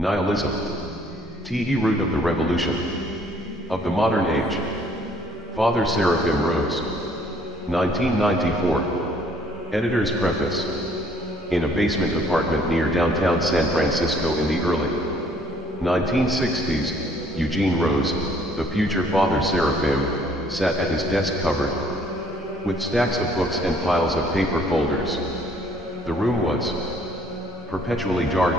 Nihilism. T. root of the revolution of the modern age. Father Seraphim Rose. 1994. Editor's Preface. In a basement apartment near downtown San Francisco in the early 1960s, Eugene Rose, the future Father Seraphim, sat at his desk covered with stacks of books and piles of paper folders. The room was perpetually dark,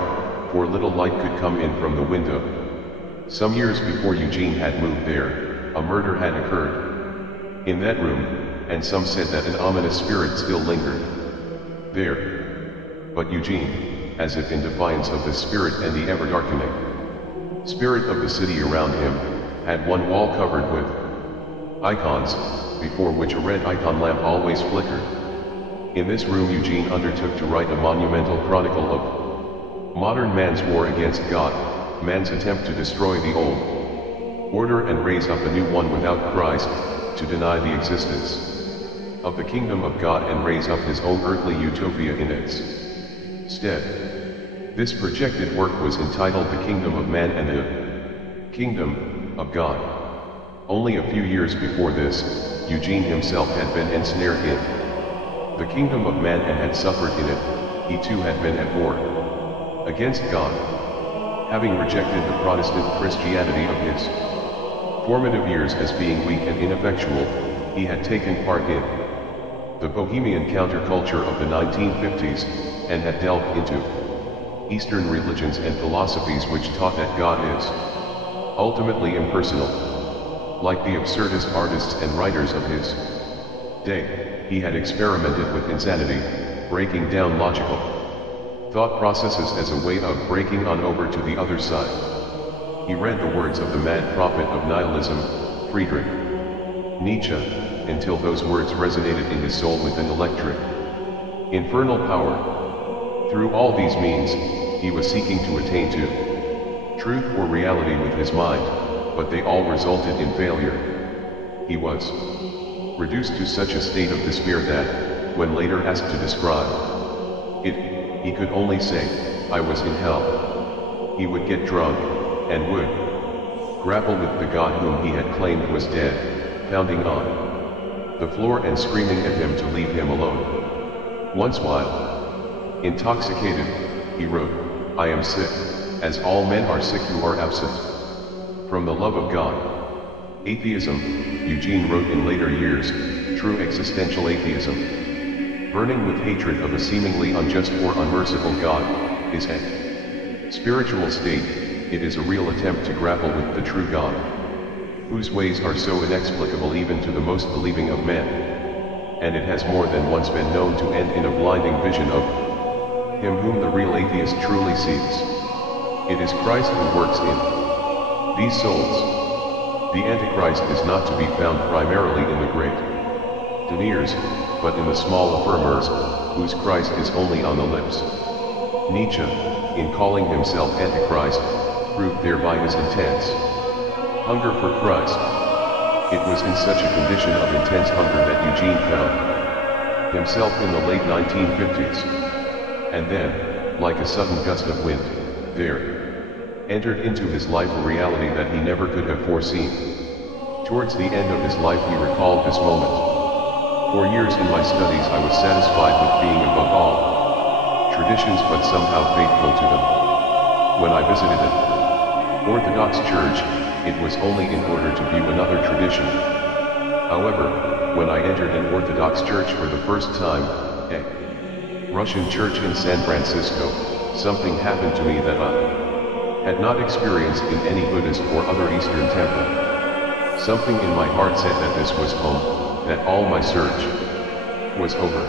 for little light could come in from the window. Some years before Eugene had moved there, a murder had occurred in that room, and some said that an ominous spirit still lingered there. But Eugene, as if in defiance of the spirit and the ever-darkening spirit of the city around him, had one wall covered with icons, before which a red icon lamp always flickered. In this room Eugene undertook to write a monumental chronicle of modern man's war against God, man's attempt to destroy the old order and raise up a new one without Christ, to deny the existence of the kingdom of God and raise up his own earthly utopia in its stead. This projected work was entitled The Kingdom of Man and the Kingdom of God. Only a few years before this, Eugene himself had been ensnared in the kingdom of man and had suffered in it. He too had been at war against God. Having rejected the Protestant Christianity of his formative years as being weak and ineffectual, he had taken part in the Bohemian counterculture of the 1950s, and had delved into Eastern religions and philosophies which taught that God is ultimately impersonal. Like the absurdist artists and writers of his day, he had experimented with insanity, breaking down logical thought processes as a way of breaking on over to the other side. He read the words of the mad prophet of nihilism, Friedrich Nietzsche, until those words resonated in his soul with an electric, infernal power. Through all these means, he was seeking to attain to truth or reality with his mind, but they all resulted in failure. He was reduced to such a state of despair that, when later asked to describe it, he could only say, "I was in hell." He would get drunk, and would grapple with the God whom he had claimed was dead, pounding on the floor and screaming at him to leave him alone. Once while intoxicated, he wrote, "I am sick, as all men are sick who are absent from the love of God." Atheism, Eugene wrote in later years, true existential atheism, burning with hatred of a seemingly unjust or unmerciful God, is a spiritual state. It is a real attempt to grapple with the true God, whose ways are so inexplicable even to the most believing of men. And it has more than once been known to end in a blinding vision of him whom the real atheist truly seeks. It is Christ who works in these souls. The Antichrist is not to be found primarily in the great deniers, but in the small affirmers, whose Christ is only on the lips. Nietzsche, in calling himself Antichrist, proved thereby his intense hunger for Christ. It was in such a condition of intense hunger that Eugene found himself in the late 1950s. And then, like a sudden gust of wind, there entered into his life a reality that he never could have foreseen. Towards the end of his life he recalled this moment. "For years in my studies I was satisfied with being above all traditions but somehow faithful to them. When I visited an Orthodox church, it was only in order to view another tradition. However, when I entered an Orthodox church for the first time, a Russian church in San Francisco, something happened to me that I had not experienced in any Buddhist or other Eastern temple. Something in my heart said that this was home, that all my search was over.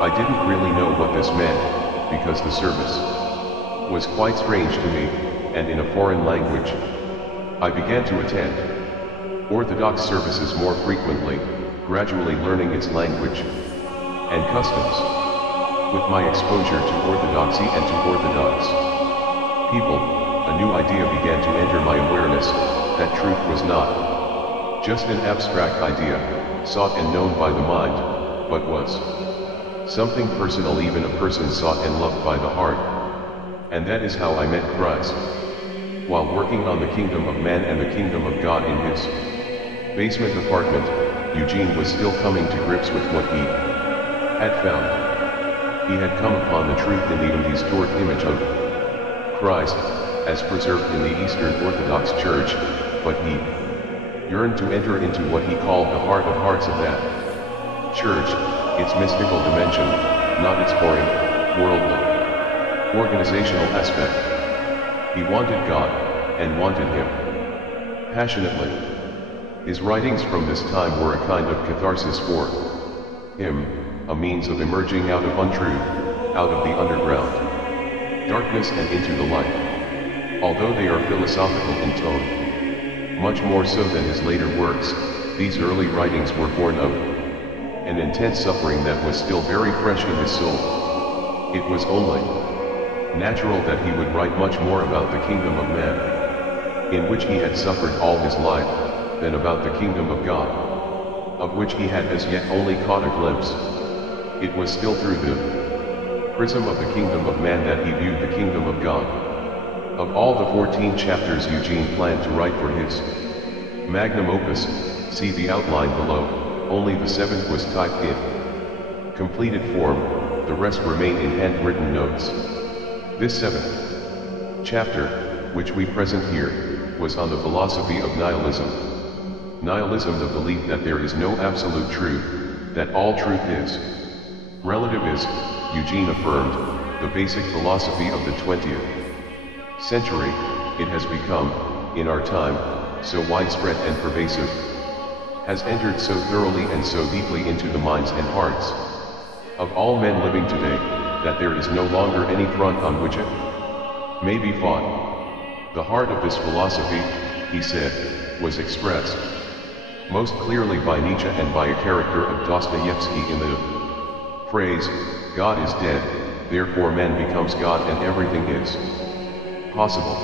I didn't really know what this meant, because the service was quite strange to me, and in a foreign language. I began to attend Orthodox services more frequently, gradually learning its language and customs. With my exposure to Orthodoxy and to Orthodox people, a new idea began to enter my awareness, that truth was not just an abstract idea, sought and known by the mind, but was something personal, even a person sought and loved by the heart. and that is how I met Christ. While working on the kingdom of man and the kingdom of God in his basement apartment, Eugene was still coming to grips with what he had found. He had come upon the truth in the distorted image of Christ, as preserved in the Eastern Orthodox Church, but he yearned to enter into what he called the heart of hearts of that church, its mystical dimension, not its boring, worldly, organizational aspect. He wanted God, and wanted Him passionately. His writings from this time were a kind of catharsis for him, a means of emerging out of untruth, out of the underground darkness and into the light. Although they are philosophical in tone, much more so than his later works, these early writings were born of an intense suffering that was still very fresh in his soul. It was only natural that he would write much more about the kingdom of man, in which he had suffered all his life, than about the kingdom of God, of which he had as yet only caught a glimpse. It was still through the prism of the kingdom of man that he viewed the kingdom of God. Of all the 14 chapters Eugene planned to write for his magnum opus, see the outline below, only the 7th was typed in completed form, the rest remain in handwritten notes. This 7th chapter, which we present here, was on the philosophy of nihilism. Nihilism, the belief that there is no absolute truth, that all truth is relative is, Eugene affirmed, the basic philosophy of the 20th century. It has become, in our time, so widespread and pervasive, has entered so thoroughly and so deeply into the minds and hearts of all men living today, that there is no longer any front on which it may be fought. The heart of this philosophy, he said, was expressed most clearly by Nietzsche and by a character of Dostoevsky in the phrase, God is dead, therefore man becomes God and everything is possible.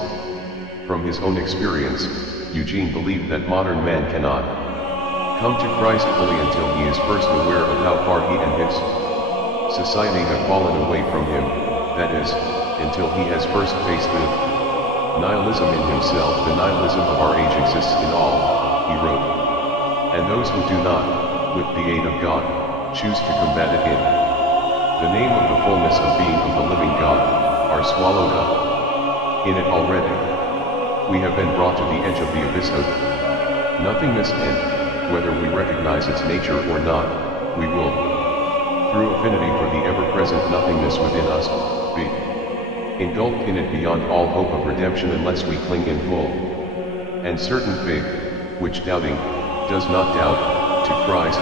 From his own experience, Eugene believed that modern man cannot come to Christ fully until he is first aware of how far he and his society have fallen away from him, that is, until he has first faced the nihilism in himself. The nihilism of our age exists in all, he wrote. And those who do not, with the aid of God, choose to combat it in the name of the fullness of being of the living God, are swallowed up in it already. We have been brought to the edge of the abyss of nothingness, and, whether we recognize its nature or not, we will, through affinity for the ever-present nothingness within us, be engulfed in it beyond all hope of redemption unless we cling in full and certain faith, which doubting, does not doubt, to Christ,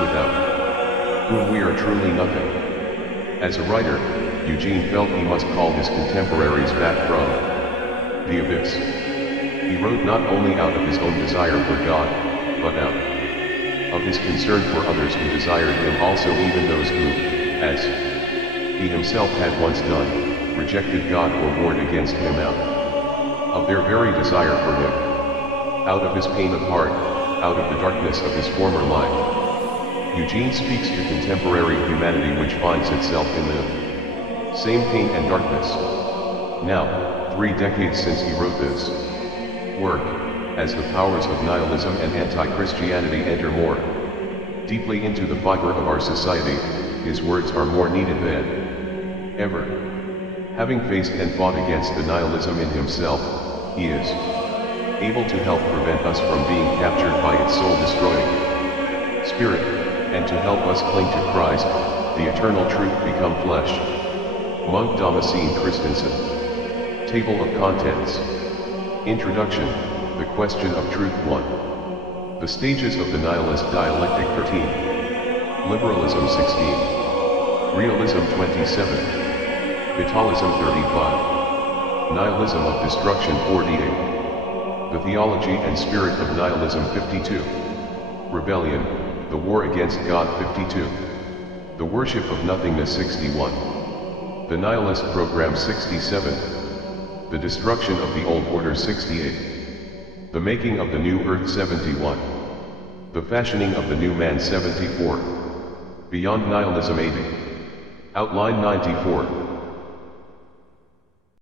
without whom we are truly nothing. As a writer, Eugene felt he must call his contemporaries back from the abyss. He wrote not only out of his own desire for God, but out of his concern for others who desired him also, even those who, as he himself had once done, rejected God or warred against him out of their very desire for him, out of his pain of heart, out of the darkness of his former life. Eugene speaks to contemporary humanity which finds itself in the same pain and darkness. Now, 3 decades since he wrote this work, as the powers of nihilism and anti-Christianity enter more deeply into the fiber of our society, his words are more needed than ever. Having faced and fought against the nihilism in himself, he is able to help prevent us from being captured by its soul-destroying spirit, and to help us cling to Christ, the eternal truth become flesh. Monk Damascene Christensen. Table of Contents. Introduction, the question of truth 1. The stages of the nihilist dialectic 13. Liberalism 16. Realism 27. Vitalism 35. Nihilism of destruction 48. The theology and spirit of nihilism 52. Rebellion, the war against God 52. The worship of nothingness 61. The nihilist program 67. The destruction of the old order 68. The making of the new earth 71. The fashioning of the new man 74. Beyond nihilism 80. Outline 94.